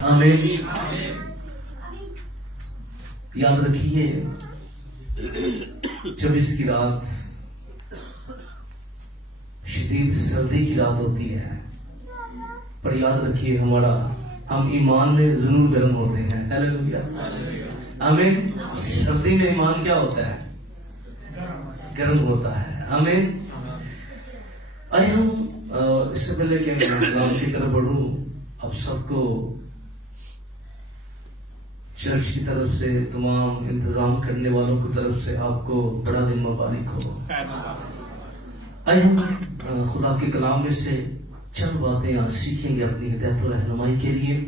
آمین. یاد رکھیے جب اس کی رات شدید سردی کی رات ہوتی ہے، پر یاد رکھیے ہم ایمان میں ضرور گرم ہوتے ہیں. ہیلیلویا. آمین. سردی میں ایمان کیا ہوتا ہے؟ گرم ہوتا ہے. آمین. آئے ہم اس سے پہلے کہ میں کلام کی طرف بڑھوں، اب سب کو چرچ کی طرف سے، تمام انتظام کرنے والوں کی طرف سے آپ کو بڑا دن مبارک ہو. آئے ہم خدا کے کلام میں سے چند باتیں آج سیکھیں گے اپنی ہدایت و رہنمائی کے لیے.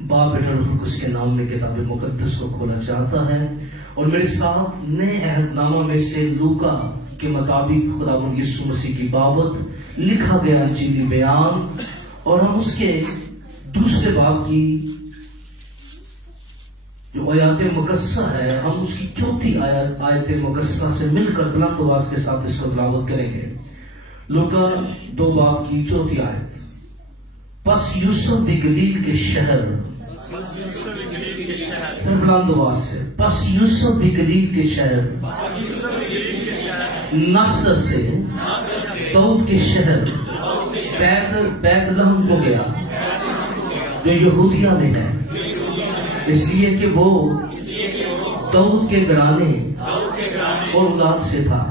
باپ بیٹا روح القدس کے نام میں کتاب مقدس کو کھولا چاہتا ہے، اور میرے ساتھ نئے عہد نامہ میں سے لوکا کے مطابق خداوند یسوع مسیح کی بابت لکھا گیا انجیلی بیان، اور ہم اس کے دوسرے باب کی جو آیات مقدسہ ہے، ہم اس کی چوتھی آیت مقدسہ سے مل کر بلند آواز کے ساتھ اس کو تلاوت کریں گے. لوکا 2 باب کی چوتھی آیت. پس یوسف بھی گلیل کے شہر، پھر بلند آواز سے، پس یوسف بھی گلیل کے شہر ناصرت سے داؤد کے شہر بیت لحم کو گیا جو یہودیہ میں ہے، اس لیے کہ وہ داؤد کے گھرانے اور اولاد سے تھا،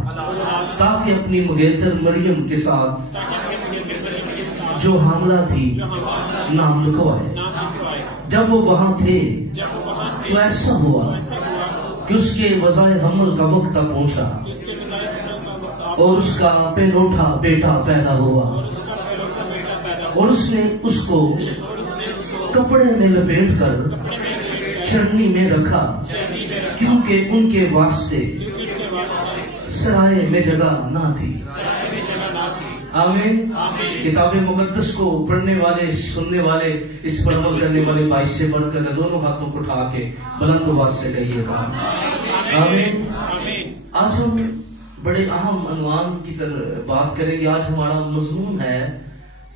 تاکہ اپنی مغیتر مریم کے ساتھ جو حاملہ تھی نام لکھوائے. جب وہ وہاں تھے تو ایسا ہوا کہ اس کے وضع حمل کا وقت پہنچا، اور اس کا پہلوٹا بیٹا پیدا ہوا، اور اس نے اس کو کپڑے میں لپیٹ کر چرنی میں رکھا، کیونکہ ان کے واسطے سرائے میں جگہ نہ تھی. آمین. کتاب مقدس کو پڑھنے والے، سننے والے، اس پر عمل کرنے والے بھائی سے بڑھ کر دونوں ہاتھوں کو اٹھا کے بلند آواز سے کہیے گا آمین. آج ہم بڑے اہم عنوان کی طرف بات کریں گے. آج ہمارا مضمون ہے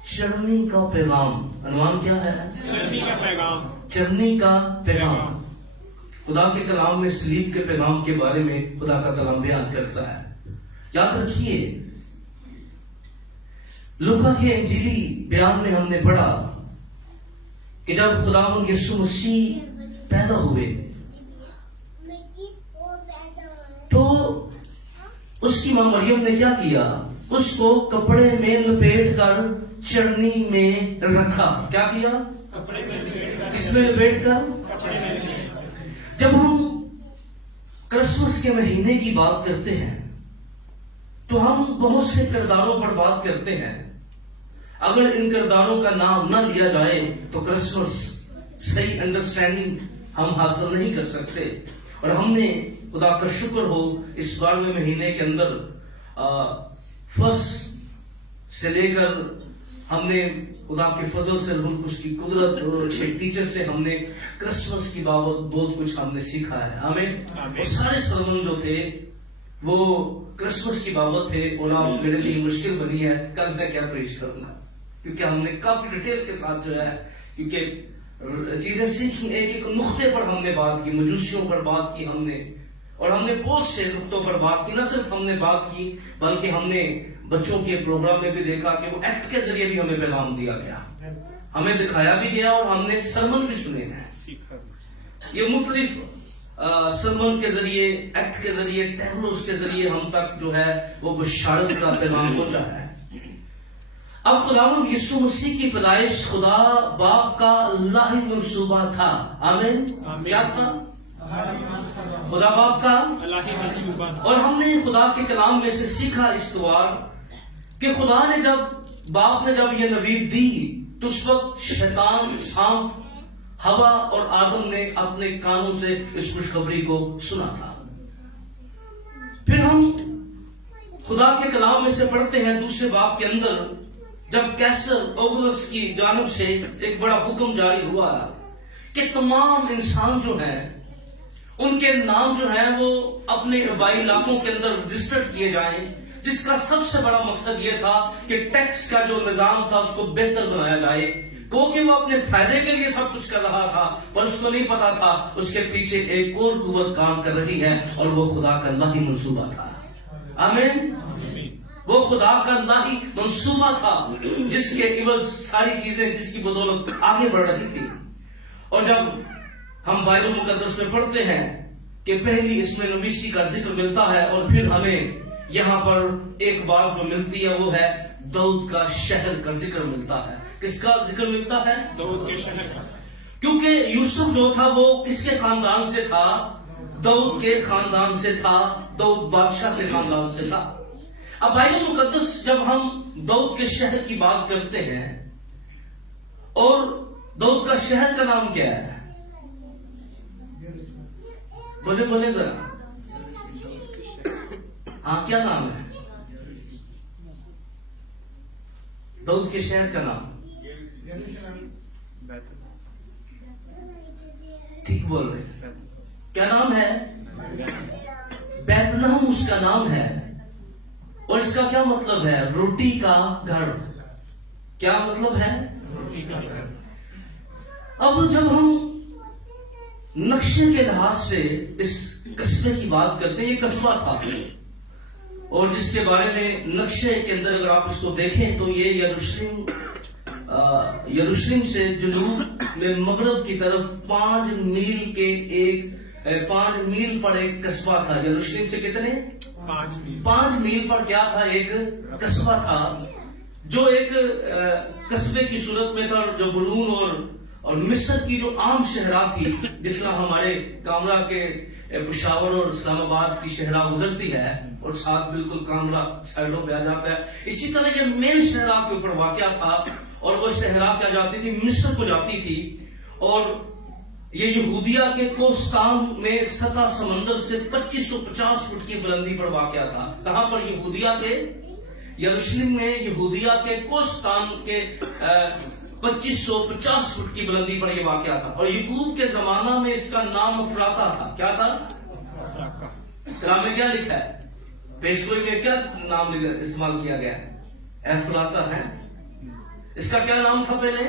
چرنی کا پیغام. عنوان کیا ہے؟ چرنی کا پیغام. چرنی کا پیغام. خدا کے کلام میں سلیب کے پیغام کے بارے میں خدا کا کلام بیان کرتا ہے. یاد رکھیے لوکا کے انجیلی بیان میں ہم نے پڑھا کہ جب خداوند یسوع مسیح پیدا ہوئے تو اس کی ماں مریم نے کیا کیا؟ اس کو کپڑے میں لپیٹ کر چرنی میں رکھا. کیا کیا؟ کپڑے میں لپیٹ کر. کس میں لپیٹ کر؟ جب ہم کرسمس کے مہینے کی بات کرتے ہیں تو ہم بہت سے کرداروں پر بات کرتے ہیں. اگر ان کرداروں کا نام نہ لیا جائے تو کرسمس صحیح انڈرسٹینڈنگ ہم حاصل نہیں کر سکتے. اور ہم نے خدا کا شکر ہو اس 12ویں مہینے کے اندر فرسٹ سے لے کر ہم نے خدا کے فضل سے، اس کی قدرت اور ایک ٹیچر سے ہم نے کرسمس کی بابت بہت کچھ ہم نے سیکھا ہے. آمین. اور سارے سرمن جو تھے وہ کرسمس کی بابت تھے. اور میرے لیے مشکل بنی ہے کل میں کیا پیش کروں گا، کیونکہ ہم نے کافی ڈیٹیل کے ساتھ جو ہے کیونکہ چیزیں سیکھی. ایک ایک نقطے پر ہم نے بات کی، مجوسیوں پر بات کی ہم نے، اور ہم نے بہت سے نقطوں پر بات کی. نہ صرف ہم نے بات کی بلکہ ہم نے بچوں کے پروگرام میں بھی دیکھا کہ وہ ایکٹ کے ذریعے بھی ہمیں پیغام دیا گیا، ہمیں دکھایا بھی گیا، اور ہم نے سرمن بھی سنے ہیں. یہ مختلف سرمن کے ذریعے، ایکٹ کے ذریعے، ٹیبلوز کے ذریعے ہم تک جو ہے وہ بشارت کا پیغام پہنچا ہے. اب خداوند یسوع مسیح کی پیدائش خدا باپ کا الہی منصوبہ تھا. آمین. کیا تھا؟ خدا باپ کا الہی منصوبہ. اور ہم نے خدا کے کلام میں سے سیکھا استوار کہ خدا نے باپ نے جب یہ نوید دی تو اس وقت شیطان، سانپ، ہوا اور آدم نے اپنے کانوں سے اس خوشخبری کو سنا تھا. پھر ہم خدا کے کلام میں سے پڑھتے ہیں دوسرے باب کے اندر، جب کیسر اوگلس کی جانب سے ایک بڑا حکم جاری ہوا کہ تمام انسان جو ہیں ان کے نام جو ہیں وہ اپنے آبائی علاقوں کے اندر رجسٹرڈ کیے جائیں، جس کا سب سے بڑا مقصد یہ تھا کہ ٹیکس کا جو نظام تھا اس کو بہتر بنایا جائے. کیونکہ وہ اپنے فائدے کے لیے سب کچھ کر رہا تھا، پر اس کو نہیں پتا تھا اس کے پیچھے ایک اور قوت کام کر رہی ہے، اور وہ خدا کا الہی منصوبہ تھا. آمین. وہ خدا کا الہی منصوبہ تھا جس کے عوض ساری چیزیں، جس کی بدولت آگے بڑھ رہی تھی. اور جب ہم بائبل مقدس میں پڑھتے ہیں کہ پہلی اس میں نویسی کا ذکر ملتا ہے، اور پھر ہمیں یہاں پر ایک بات جو ملتی ہے وہ ہے داؤد کا شہر کا ذکر ملتا ہے. کس کا ذکر ملتا ہے؟ داؤد کے شہر کا. کیونکہ یوسف جو تھا وہ کس کے خاندان سے تھا؟ داؤد کے خاندان سے تھا. داؤد بادشاہ کے خاندان سے تھا. اب بائبل مقدس جب ہم داؤد کے شہر کی بات کرتے ہیں، اور داؤد کا شہر کا نام کیا ہے؟ بولے بولے ذرا. ہاں، کیا نام ہے داؤد کے شہر کا نام؟ ٹھیک بول رہے. کیا نام ہے؟ بیت لحم اس کا نام ہے. اور اس کا کیا مطلب ہے؟ روٹی کا گھر. کیا مطلب ہے؟ روٹی کا گھر. اب جب ہم نقشے کے لحاظ سے اس قصبے کی بات کرتے ہیں، یہ قصبہ تھا، اور جس کے بارے میں نقشے کے اندر اگر آپ اس کو دیکھیں تو یہ یروشلم سے جنوب میں مغرب کی طرف 5 میل پر ایک قصبہ تھا. یروشلم سے کتنے؟ 5 میل پر کیا تھا؟ ایک قصبہ تھا، جو ایک قصبے کی صورت میں تھا، جو بلون اور مصر کی جو عام شہرہ تھی، جس طرح ہمارے کامرا کے پشاور اور اسلام آباد کی شہرہ گزرتی ہے، اور ساتھ بالکل کامرا سائڈوں پہ آ جاتا ہے، اسی طرح یہ مین شہرہ کے اوپر واقع تھا. اور وہ شہرہ کیا جاتی تھی؟ مصر کو جاتی تھی. اور یہ یہودیہ کے کوستان میں سطح سمندر سے 2550 فٹ کی بلندی پر واقع تھا. کہاں پر؟ یہودیہ کے یروشلم میں یہودیہ کے کوستان کے 2550 فٹ کی بلندی پر یہ واقع تھا. اور یعقوب کے زمانہ میں اس کا نام افراطہ تھا. کیا تھا؟ قرآن میں کیا لکھا ہے؟ پیشگوئی میں کیا نام استعمال کیا گیا ہے؟ افراطہ ہے. اس کا کیا نام تھا پہلے؟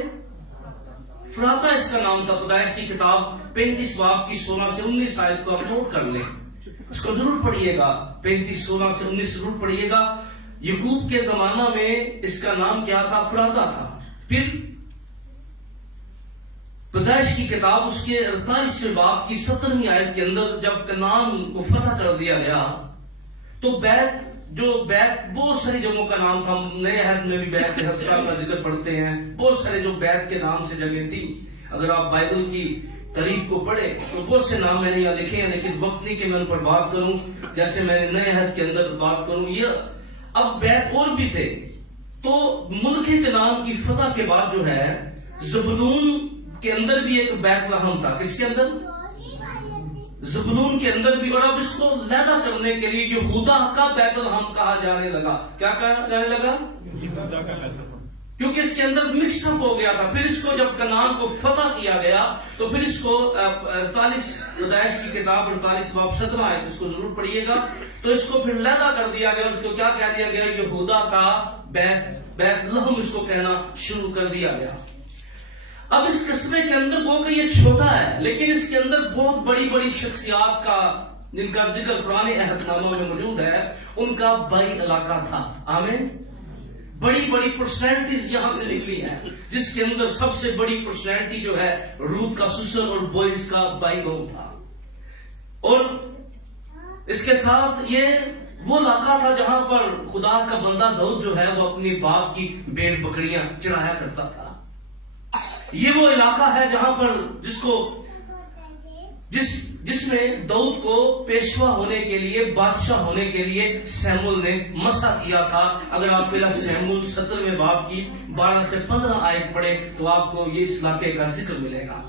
افراطہ اس کا نام تھا. پیدائش کی کتاب 35 باب کی 16 سے 19 آیت کو آپ نوٹ کر لیں، اس کو ضرور پڑھیے گا. 35 16 سے 19 ضرور پڑھیے گا. یعقوب کے زمانہ میں اس کا نام کیا تھا؟ افراطہ تھا. پھر پیدائش کی کتاب اس کے 48 باب کی 17ویں آیت کے اندر جب کنعان کو فتح کر دیا گیا تو بیت بہت ساری جگہوں کا نام تھا. نئے عہد میں بھی بیت حسرا کا ذکر پڑھتے ہیں. بہت سارے جو بیت کے نام سے جگہ تھی. اگر آپ بائبل کی تاریخ کو پڑھے تو بہت سے نام میں نے یہاں لکھے ہیں، لیکن وقت نہیں کہ میں ان پر بات کروں. جیسے میں نے نئے عہد کے اندر بات کروں، یہ اب بیت اور بھی تھے. تو ملک کنعان کی فتح کے بعد جو ہے زبولون کے اندر بھی ایک بیت لحم تھا. کس کے اندر؟ زبولون کے اندر بھی. اور اب اس کو علیحدہ کرنے کے لیے یہودا کا بیت لحم کہا جانے لگا. کیا کہا جانے لگا؟ یہودا کا بیت لحم. کیونکہ اس کے اندر مکس اپ ہو گیا تھا. پھر اس کو جب کنعان کو فتح کیا گیا تو پھر اس کو 48 پیدائش کی کتاب 48 باب 17 آیت اس کو ضرور پڑھیے گا. تو اس کو پھر علیحدہ کر دیا گیا. اس کو کیا کہہ دیا گیا؟ یہودا کا بیت لحم اس کو کہنا شروع کر دیا گیا. اب اس قصبے کے اندر وہ کہ یہ چھوٹا ہے، لیکن اس کے اندر بہت بڑی بڑی شخصیات کا جن کا ذکر پرانے عہد ناموں میں موجود ہے، ان کا بڑی علاقہ تھا. آمین. بڑی بڑی پرسنالٹیز یہاں سے نکلی ہیں، جس کے اندر سب سے بڑی پرسنالٹی جو ہے روت کا سسر اور بوئز کا بھائی بہو تھا. اور اس کے ساتھ یہ وہ علاقہ تھا جہاں پر خدا کا بندہ داؤد جو ہے وہ اپنی باپ کی بھیڑ بکریاں چرایا کرتا تھا. یہ وہ علاقہ ہے جہاں پر جس میں داؤد کو پیشوا ہونے کے لیے، بادشاہ ہونے کے لیے سیمول نے مسا کیا تھا. اگر آپ پہلا سیمول 17ویں باب کی 12 سے 15 آیت پڑھے تو آپ کو یہ اس علاقے کا ذکر ملے گا،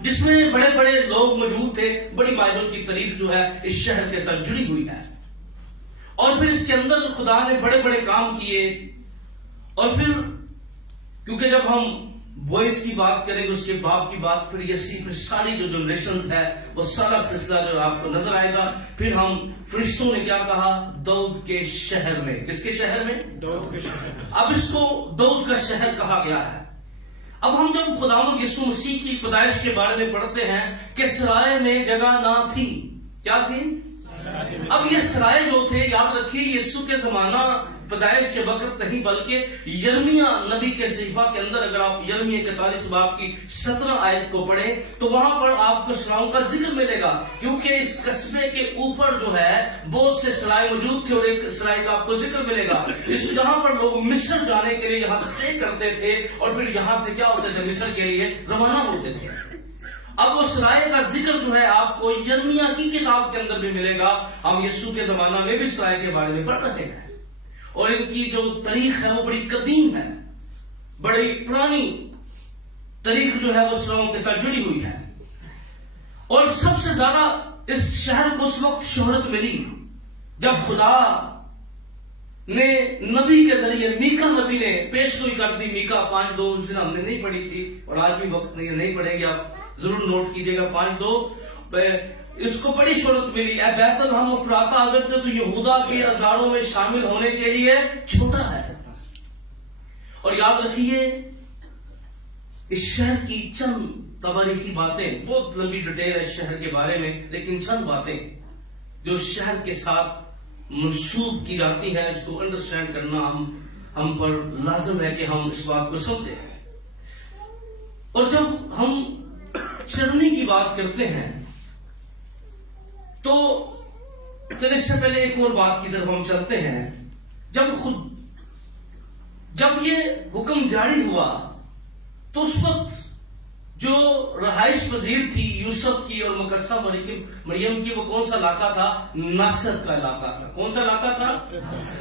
جس میں بڑے بڑے لوگ موجود تھے. بڑی بائبل کی تاریخ جو ہے اس شہر کے ساتھ جڑی ہوئی ہے. اور پھر اس کے اندر خدا نے بڑے بڑے کام کیے. اور پھر کیونکہ جب ہم بوئز کی بات کریں گے، اس کے باپ کی بات، پھر یسی، پھر ساری جو جنریشن ہے وہ سارا سلسلہ جو آپ کو نظر آئے گا. پھر ہم فرشتوں نے کیا کہا؟ داؤد کے شہر میں. کس کے شہر میں؟ داؤد کے شہر. اب اس کو داؤد کا شہر کہا گیا ہے. اب ہم جب خداوند یسوع مسیح کی پیدائش کے بارے میں پڑھتے ہیں کہ سرائے میں جگہ نہ تھی، کیا تھی؟ اب یہ سرائے جو تھے، یاد رکھیے یسوع کے زمانہ پیدائش کے وقت نہیں، بلکہ یرمیہ نبی کے صحیفہ کے اندر اگر آپ یرمیہ 41 باب کی 17 آیت کو پڑھیں تو وہاں پر آپ کو سرائوں کا ذکر ملے گا، کیونکہ اس قصبے کے اوپر جو ہے بہت سے سرائے موجود تھے، اور ایک سرائے کا آپ کو ذکر ملے گا اس جہاں پر لوگ مصر جانے کے لیے یہاں اسٹے کرتے تھے، اور پھر یہاں سے کیا ہوتے تھے؟ مصر کے لیے روانہ ہوتے تھے۔ اب وہ سرائے کا ذکر جو ہے آپ کو یرمیہ کی کتاب کے اندر بھی ملے گا۔ ہم یسوع کے زمانہ میں بھی سرائے کے بارے میں پڑھ رہے ہیں، اور ان کی جو تاریخ ہے وہ بڑی قدیم ہے، بڑی پرانی تاریخ جو ہے وہ سرائوں کے ساتھ جڑی ہوئی ہے۔ اور سب سے زیادہ اس شہر کو اس وقت شہرت ملی جب خدا نے نبی کے ذریعے میکا نبی نے پیشگوئی کر دی۔ میکا 5:2 اس دن ہم نے نہیں پڑھی تھی، اور آج بھی وقت نہیں پڑھے گی، آپ ضرور نوٹ کیجئے گا۔ 5:2 اس کو بڑی شہرت ملی، اے بیت الحم افراطہ اگر تو یہودا کے ہزاروں میں شامل ہونے کے لیے چھوٹا ہے۔ اور یاد رکھیے اس شہر کی چند تاریخی باتیں، بہت لمبی ڈیٹیل ہے اس شہر کے بارے میں، لیکن چند باتیں جو شہر کے ساتھ منسوب کی جاتی ہے، اس کو انڈرسٹینڈ کرنا ہم پر لازم ہے کہ ہم اس بات کو سمجھیں۔ اور جب ہم چرنی کی بات کرتے ہیں تو چلے اس سے پہلے ایک اور بات کی طرف ہم چلتے ہیں۔ جب یہ حکم جاری ہوا تو اس وقت جو رہائش پذیر تھی یوسف کی اور مقدسہ مریم کی، وہ کون سا علاقہ تھا؟ ناصرت کا علاقہ تھا۔ کون سا علاقہ تھا؟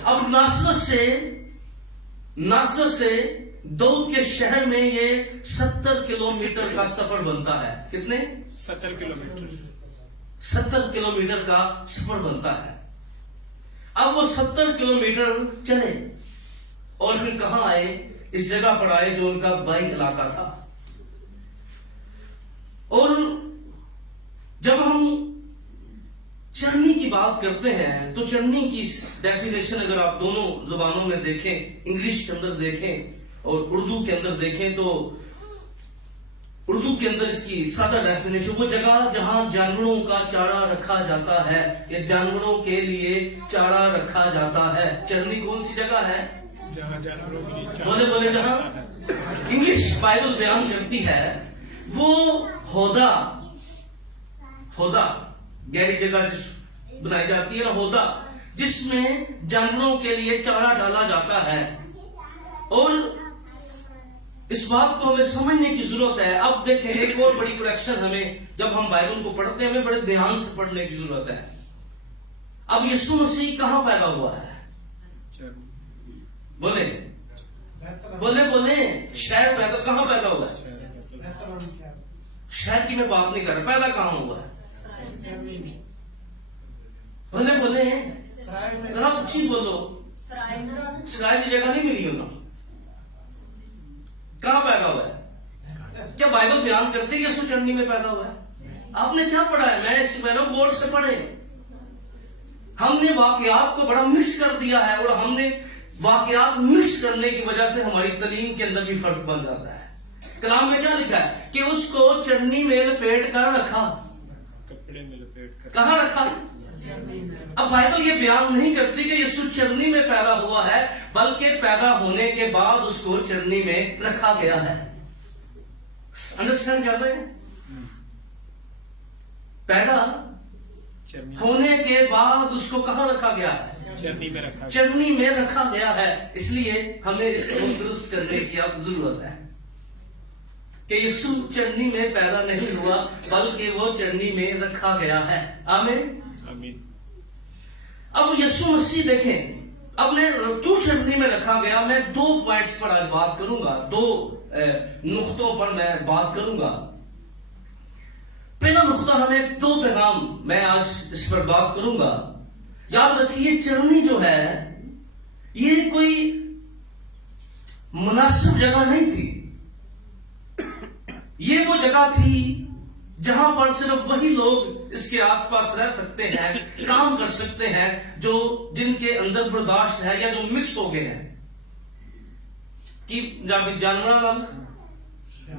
اب ناصرت سے داؤد کے شہر میں یہ 70 کلومیٹر کا سفر بنتا ہے۔ کتنے؟ 70 کلومیٹر 70 کلومیٹر کا سفر بنتا ہے۔ اب وہ 70 کلومیٹر چلے اور پھر کہاں آئے؟ اس جگہ پر آئے جو ان کا بائی علاقہ تھا۔ اور جب ہم چرنی کی بات کرتے ہیں تو چرنی کی ڈیفینیشن اگر آپ دونوں زبانوں میں دیکھیں، انگلش کے اندر دیکھیں اور اردو کے اندر دیکھیں، تو اردو کے اندر اس کی سادہ ڈیفینیشن وہ جگہ جہاں جانوروں کا چارہ رکھا جاتا ہے، یا جانوروں کے لیے چارہ رکھا جاتا ہے۔ چرنی کون سی جگہ ہے؟ جہاں جانوروں کی بولے جہاں انگلش بائبل بیان کرتی ہے وہ ہودا گہری جگہ بنائی جاتی ہے، ہودا جس میں جانوروں کے لیے چارہ ڈالا جاتا ہے۔ اور اس بات کو ہمیں سمجھنے کی ضرورت ہے۔ اب دیکھیں ایک اور بڑی کریکشن ہمیں جب ہم بائبل کو پڑھتے ہیں ہمیں بڑے دھیان سے پڑھنے کی ضرورت ہے۔ اب یسوع مسیح کہاں پیدا ہوا ہے؟ بولے شہر پیدا کہاں پیدا ہوا ہے؟ شہر کی میں بات نہیں کر رہا، پیدا کہاں ہوا ہے؟ بولے ذرا اچھی بولو، سرائے کی جگہ نہیں ملی ہونا، کہاں پیدا ہوا ہے؟ کیا بائبل بیان کرتے کہ یسوع چرنی میں پیدا ہوا ہے؟ آپ نے کیا پڑھا ہے؟ میں اس پہلے غور سے پڑھے۔ ہم نے واقعات کو بڑا مکس کر دیا ہے، اور ہم نے واقعات مکس کرنے کی وجہ سے ہماری تعلیم کے اندر بھی فرق بن جاتا ہے۔ کلام میں کیا لکھا ہے کہ اس کو چرنی میں لپیٹ کر رکھا۔ کپڑے میں لپیٹ کر کہاں رکھا؟ اب بائبل یہ بیان نہیں کرتی کہ یسوع چرنی میں پیدا ہوا ہے، بلکہ پیدا ہونے کے بعد اس کو چرنی میں رکھا گیا ہے۔ انڈرسٹینڈ کر رہے ہیں؟ پیدا ہونے کے بعد اس کو کہاں رکھا گیا ہے؟ چرنی میں رکھا گیا ہے۔ اس لیے ہمیں اس کو درست کرنے کی اب ضرورت ہے کہ یسوع چرنی میں پیدا نہیں ہوا، بلکہ وہ چرنی میں رکھا گیا ہے۔ آمین۔ اب یسوع مسیح دیکھیں، اب نے کیوں چرنی میں رکھا گیا؟ میں 2 پوائنٹس پر آج بات کروں گا، 2 نقطوں پر میں بات کروں گا۔ پہلا نقطہ ہمیں 2 پیغام میں آج اس پر بات کروں گا۔ یاد رکھیے چرنی جو ہے یہ کوئی مناسب جگہ نہیں تھی، یہ وہ جگہ تھی جہاں پر صرف وہی لوگ اس کے آس پاس رہ سکتے ہیں، کام کر سکتے ہیں جو جن کے اندر برداشت ہے یا جو مکس ہو گئے ہیں کہ جانور والا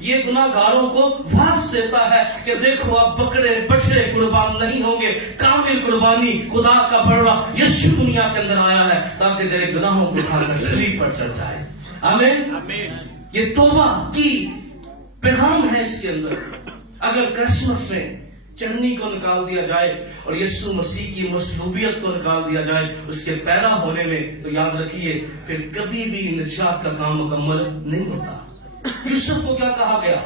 یہ گناہگاروں کو واس دیتا ہے کہ دیکھو اب بکرے بچڑے قربان نہیں ہوں گے، کامل قربانی خدا کا بڑا یسوع دنیا کے اندر آیا ہے تاکہ تیرے گناہوں کو اٹھا کر صلیب پر چڑھ جائے. آمین. آمین. یہ توبہ کی پیغام ہے اس کے اندر. اگر کرسمس میں چرنی کو نکال دیا جائے اور یسوع مسیح کی مصلوبیت کو نکال دیا جائے اس کے پیدا ہونے میں، تو یاد رکھیے پھر کبھی بھی نجات کا کام مکمل نہیں ہوتا. یوسف کو کیا کہا گیا؟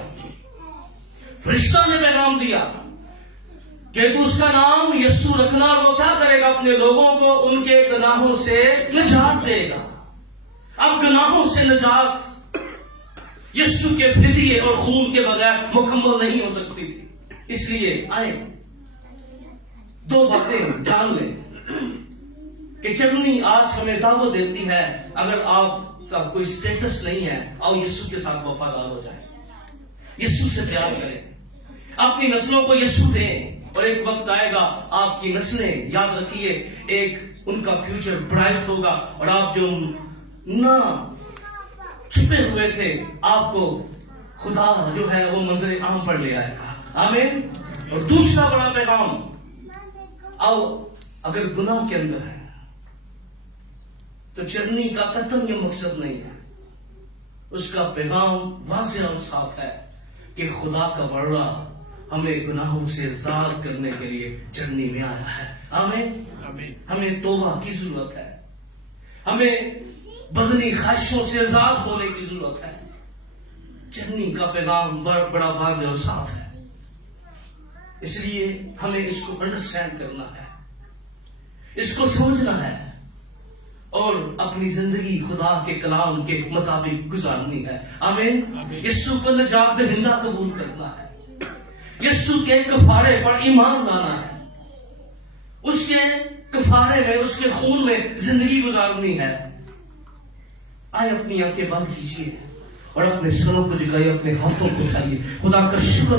فرشتہ نے پیغام دیا کہ تو اس کا نام یسوع رکھنا، اور وہ کیا کرے گا؟ اپنے لوگوں کو ان کے گناہوں سے نجات دے گا. اب گناہوں سے نجات یسوع کے فدیے اور خون کے بغیر مکمل نہیں ہو سکتی تھی. اس لیے آئے دو باتیں جان لیں کہ چرنی آج ہمیں دعوت دیتی ہے، اگر آپ کا کوئی سٹیٹس نہیں ہے آؤ یسوع کے ساتھ وفادار ہو جائیں، یسوع سے پیار کریں، اپنی نسلوں کو یسوع دیں، اور ایک وقت آئے گا آپ کی نسلیں، یاد رکھیے ایک ان کا فیوچر برائٹ ہوگا، اور آپ جو نہ چھپے ہوئے تھے آپ کو خدا جو ہے وہ منظر عام پر لے آئے گا. آمین. اور دوسرا بڑا پیغام، آؤ اگر گناہ کے اندر ہے تو چرنی کا قتل یہ مقصد نہیں ہے، اس کا پیغام واضح اور صاف ہے کہ خدا کا بڑا ہمیں گناہوں سے آزاد کرنے کے لیے چرنی میں آیا ہے. آمین. آمین. ہمیں توبہ کی ضرورت ہے، ہمیں بدنی خواہشوں سے آزاد ہونے کی ضرورت ہے. چرنی کا پیغام بڑا واضح اور صاف ہے، اس لیے ہمیں اس کو انڈرسٹینڈ کرنا ہے، اس کو سمجھنا ہے، اور اپنی زندگی خدا کے کلام کے مطابق گزارنی ہے. آمین. یسوع کو نجات دہندہ قبول کرنا ہے، یسوع کے کفارے پر ایمان لانا ہے، اس کے کفارے میں، اس کے خون میں زندگی گزارنی ہے. آئے اپنی آنکھیں بند کیجیے اور اپنے سروں کو جھکائیے، اپنے ہاتھوں کو اٹھائیے. خدا کا شکر